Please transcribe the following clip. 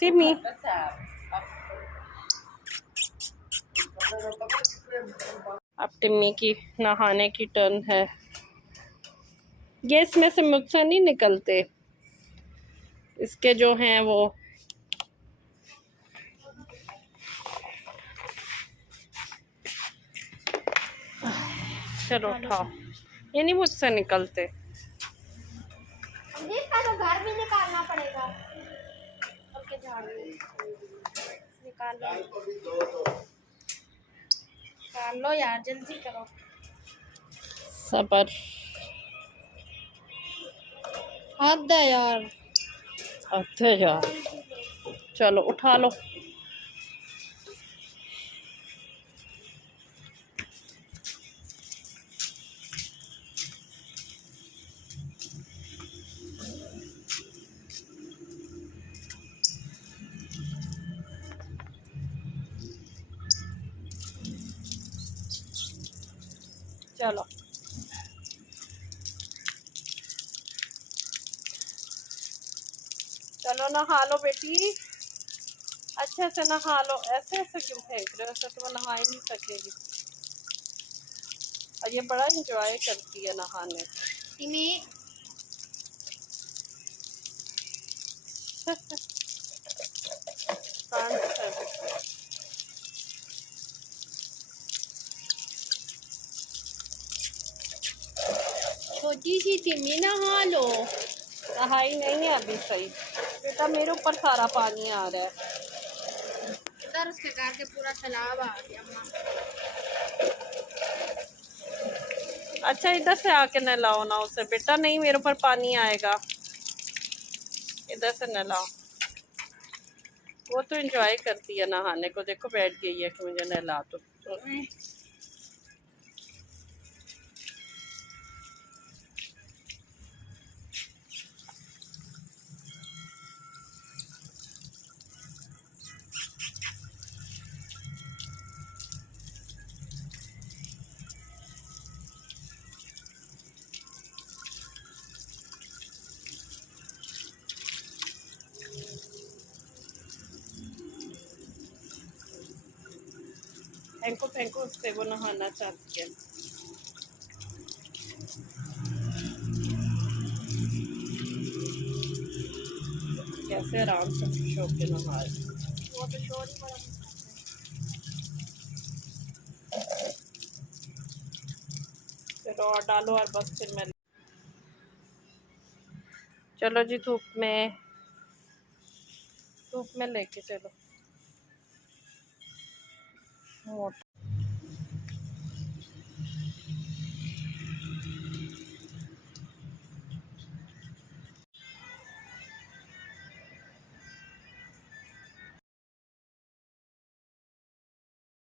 तिमी अब टिम्मी की नहाने की टर्न है। ये इसमें से मुझसे नहीं निकलते, इसके जो हैं वो चलो उठाओ, ये नहीं मुझसे निकलते। इसका तो घर भी निकालना पड़ेगा। निकाल लो यार, जल्दी करो। सबर। हद है यार। अच्छा यार, चलो उठा लो। चलो चलो नहा लो बेटी, अच्छे से नहा लो। ऐसे ऐसे क्यों फेंक रहे हो, ऐसे तो नहा ही नहीं सकेगी। और ये बड़ा इंजॉय करती है नहाने। छोटी सी तिमी नहा लो। नहाई नहीं है अभी सही बेटा, मेरे ऊपर सारा पानी आ रहा है। इधर उसके घर के पूरा तालाब आ गया। अच्छा इधर से आके नहलाओ ना उसे बेटा, नहीं मेरे ऊपर पानी आएगा, इधर से नहलाओ। वो तो एंजॉय करती है नहाने को, देखो बैठ गई है कि मुझे नहला तो। फेंको फेंको उससे, वो नहाना चाहती है। कैसे आराम से खुश होके नहाए। वो तो शोर ही बड़ा। चलो और डालो और बस फिर मैं। चलो जी धूप में लेके चलो।